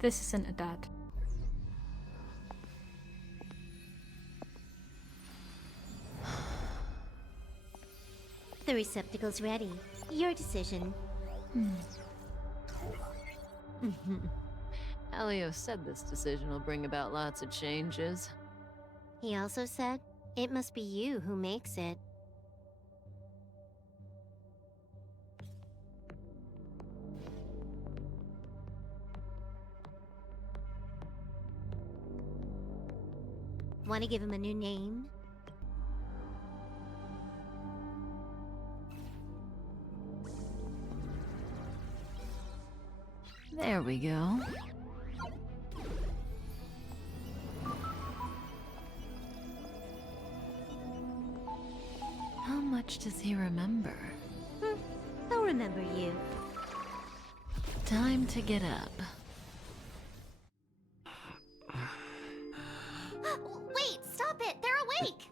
This isn't a dad. The receptacle's ready. Your decision. Elio said this decision will bring about lots of changes. He also said, it must be you who makes it. Want to give him a new name? There we go. How much does he remember? He'll remember you. Time to get up. Wait, stop it! They're awake!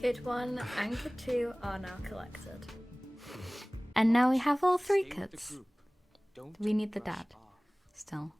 Kid 1 and Kid 2 are now collected. And now we have all 3 kids. We need the dad. Still.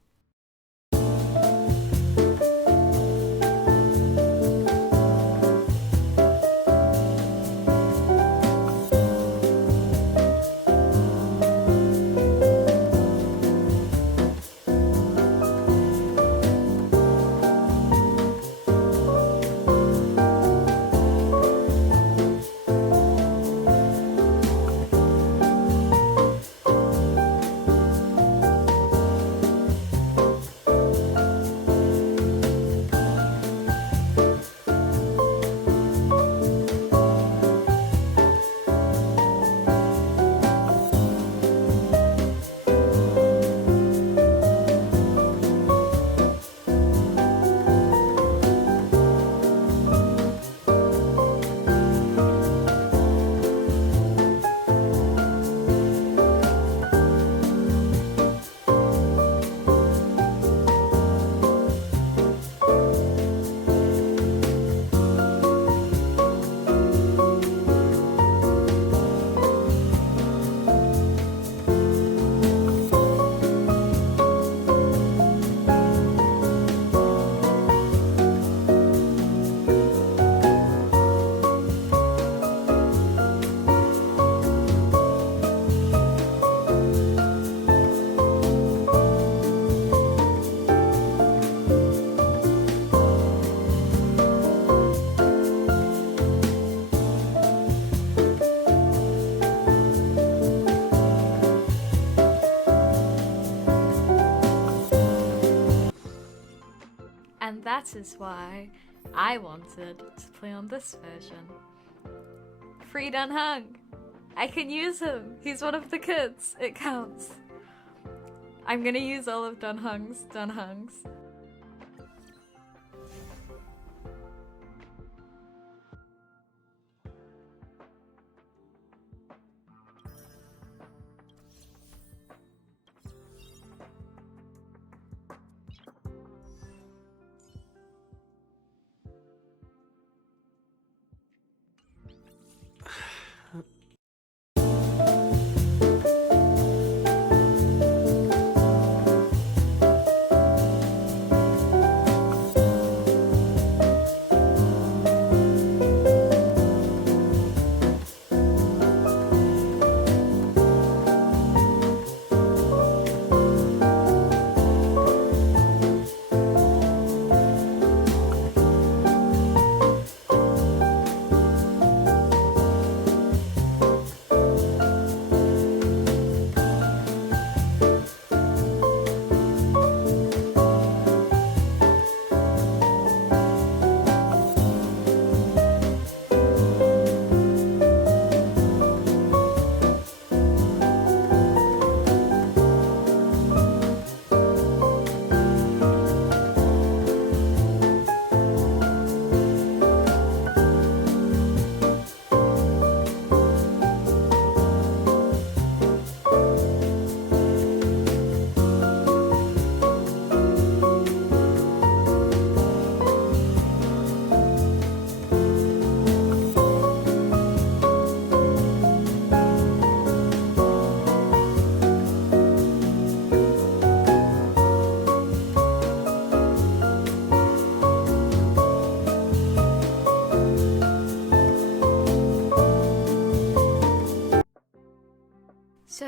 And that is why I wanted to play on this version. Free Dunhung! I can use him! He's one of the kids! It counts! I'm gonna use all of Dunhung's Dunhungs.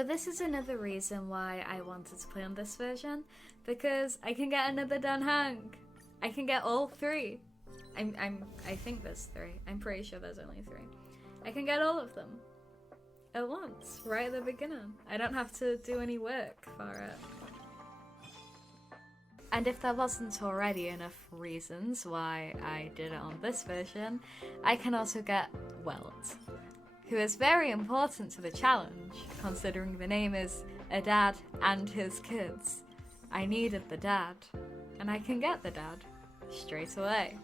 this is another reason why I wanted to play on this version, because I can get another Dan Hang. I can get all 3. I think there's 3. I'm pretty sure there's only 3. I can get all of them at once, right at the beginning. I don't have to do any work for it. And if there wasn't already enough reasons why I did it on this version, I can also get Welt, who is very important to the challenge, considering the name is a dad and his kids. I needed the dad, and I can get the dad straight away.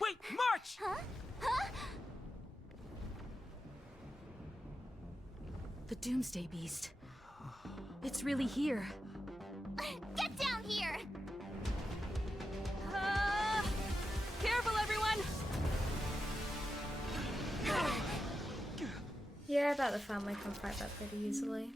Wait, march! Huh? Huh? The Doomsday Beast. It's really here. Get down here! Careful, everyone! Yeah, I bet the family can fight that pretty easily.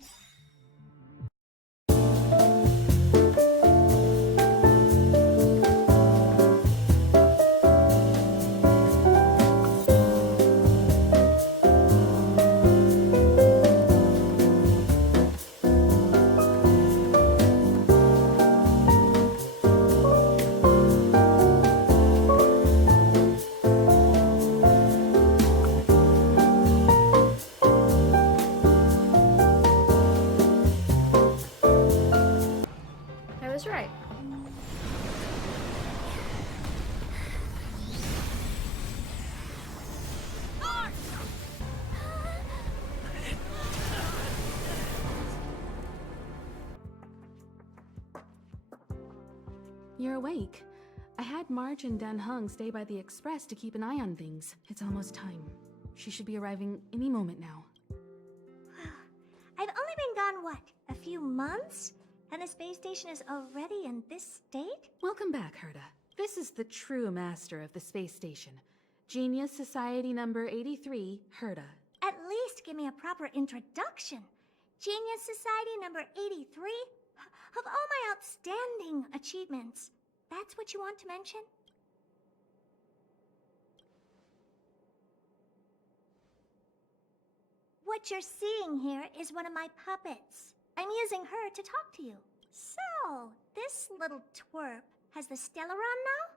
Right. You're awake. I had Marge and Dan Hung stay by the express to keep an eye on things. It's almost time. She should be arriving any moment now. I've only been gone, what, a few months? And the space station is already in this state? Welcome back, Herta. This is the true master of the space station. Genius Society number 83, Herta. At least give me a proper introduction. Genius Society number 83? Of all my outstanding achievements, that's what you want to mention? What you're seeing here is one of my puppets. I'm using her to talk to you. So, this little twerp has the Stellaron now?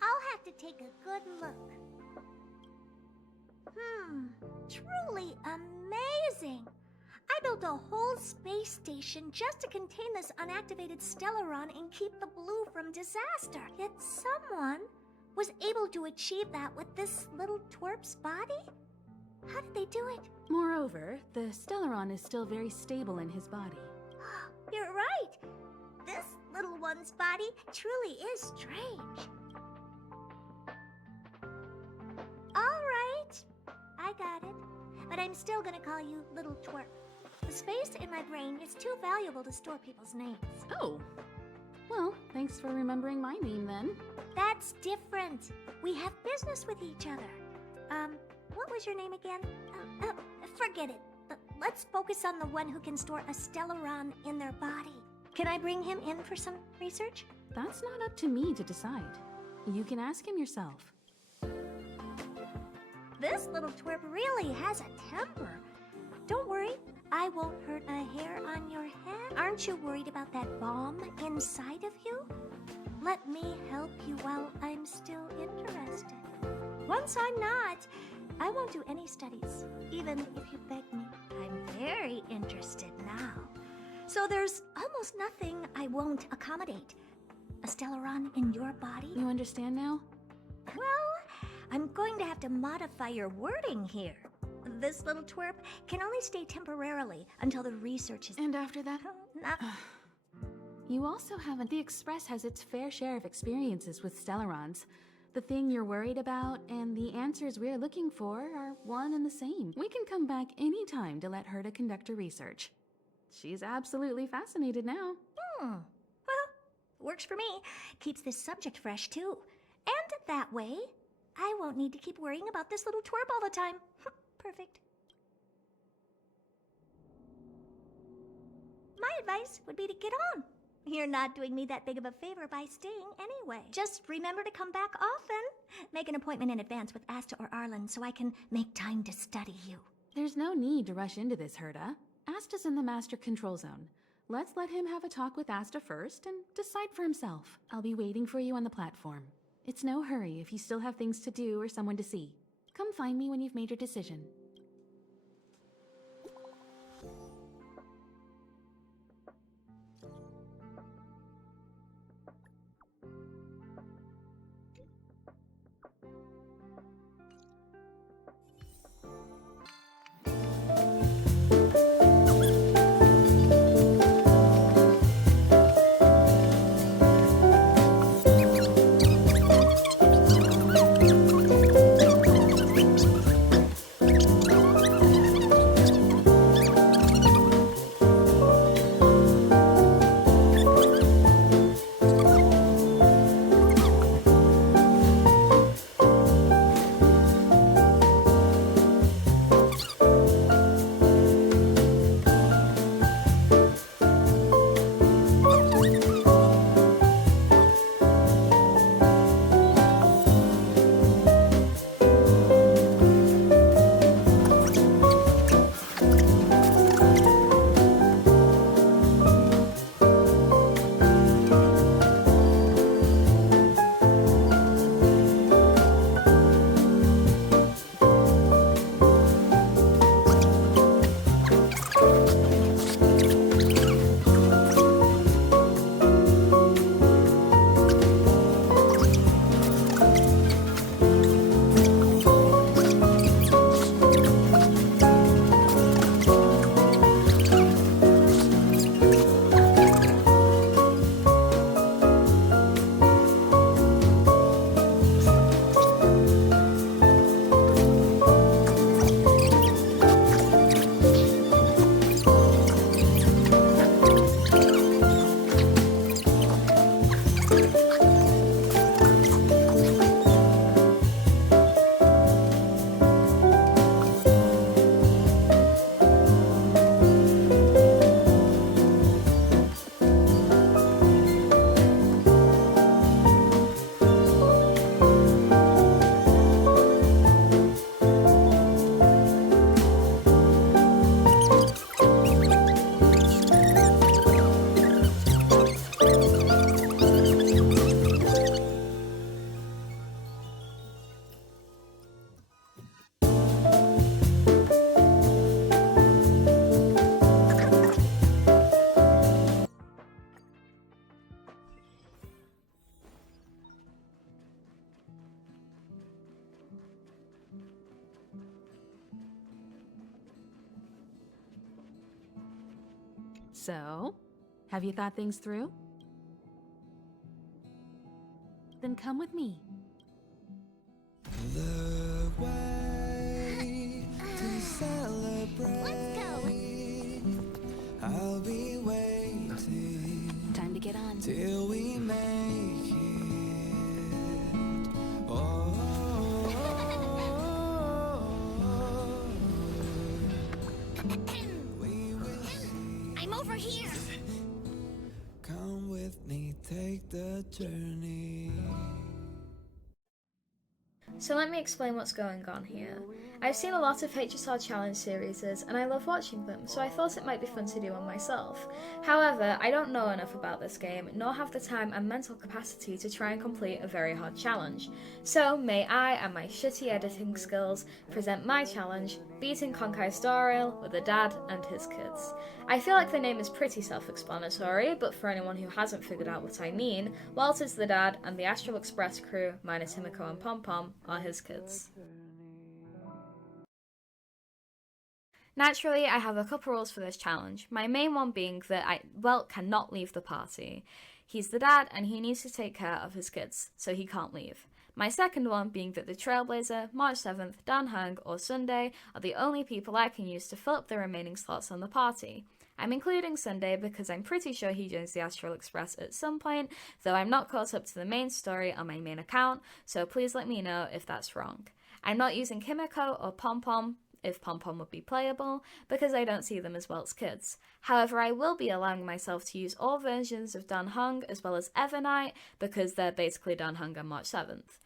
I'll have to take a good look. Truly amazing! I built a whole space station just to contain this unactivated Stellaron and keep the blue from disaster. Yet someone was able to achieve that with this little twerp's body? How did they do it? Moreover, the Stellaron is still very stable in his body. You're right! This little one's body truly is strange. Alright, I got it. But I'm still gonna call you Little Twerp. The space in my brain is too valuable to store people's names. Oh. Well, thanks for remembering my name then. That's different. We have business with each other. What was your name again? Forget it. Let's focus on the one who can store a Stellaron in their body. Can I bring him in for some research? That's not up to me to decide. You can ask him yourself. This little twerp really has a temper. Don't worry, I won't hurt a hair on your head. Aren't you worried about that bomb inside of you? Let me help you while I'm still interested. Once I'm not, I won't do any studies, even if you beg me. I'm very interested now. So there's almost nothing I won't accommodate. A Stellaron in your body? You understand now? Well, I'm going to have to modify your wording here. This little twerp can only stay temporarily until the research is... And after that? You also haven't... The Express has its fair share of experiences with Stellarons. The thing you're worried about and the answers we're looking for are one and the same. We can come back anytime to let her to conduct her research. She's absolutely fascinated now. Well, works for me. Keeps this subject fresh, too. And that way, I won't need to keep worrying about this little twerp all the time. Perfect. My advice would be to get on. You're not doing me that big of a favor by staying anyway. Just remember to come back often. Make an appointment in advance with Asta or Arlen so I can make time to study you. There's no need to rush into this, Herta. Asta's in the master control zone. Let's let him have a talk with Asta first and decide for himself. I'll be waiting for you on the platform. It's no hurry if you still have things to do or someone to see. Come find me when you've made your decision. So, have you thought things through? Then come with me. The way to celebrate. Let's go. I'll be waiting Time to get on. till we make it. Oh, we will see. I'm over here. Come with me, take the journey. So let me explain what's going on here. I've seen a lot of HSR challenge series and I love watching them, so I thought it might be fun to do one myself. However, I don't know enough about this game, nor have the time and mental capacity to try and complete a very hard challenge. So may I and my shitty editing skills present my challenge, beating Honkai Star Rail with a dad and his kids. I feel like the name is pretty self-explanatory, but for anyone who hasn't figured out what I mean, Welt is the dad and the Astral Express crew, minus Himiko and Pom Pom, are his kids. Naturally, I have a couple rules for this challenge, my main one being that Welt cannot leave the party. He's the dad and he needs to take care of his kids, so he can't leave. My second one being that the Trailblazer, March 7th, Dan Hang, or Sunday are the only people I can use to fill up the remaining slots on the party. I'm including Sunday because I'm pretty sure he joins the Astral Express at some point, though I'm not caught up to the main story on my main account, so please let me know if that's wrong. I'm not using Himiko or Pom Pom if Pom Pom would be playable, because I don't see them as Welt's kids. However, I will be allowing myself to use all versions of Dan Heng as well as Evernight, because they're basically Dan Heng on March 7th.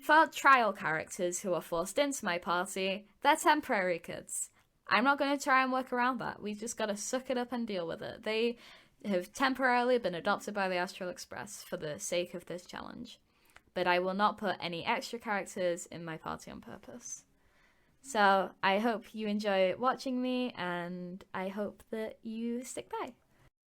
For trial characters who are forced into my party, they're temporary kids. I'm not going to try and work around that. We've just got to suck it up and deal with it. They have temporarily been adopted by the Astral Express for the sake of this challenge. But I will not put any extra characters in my party on purpose. So I hope you enjoy watching me, and I hope that you stick by.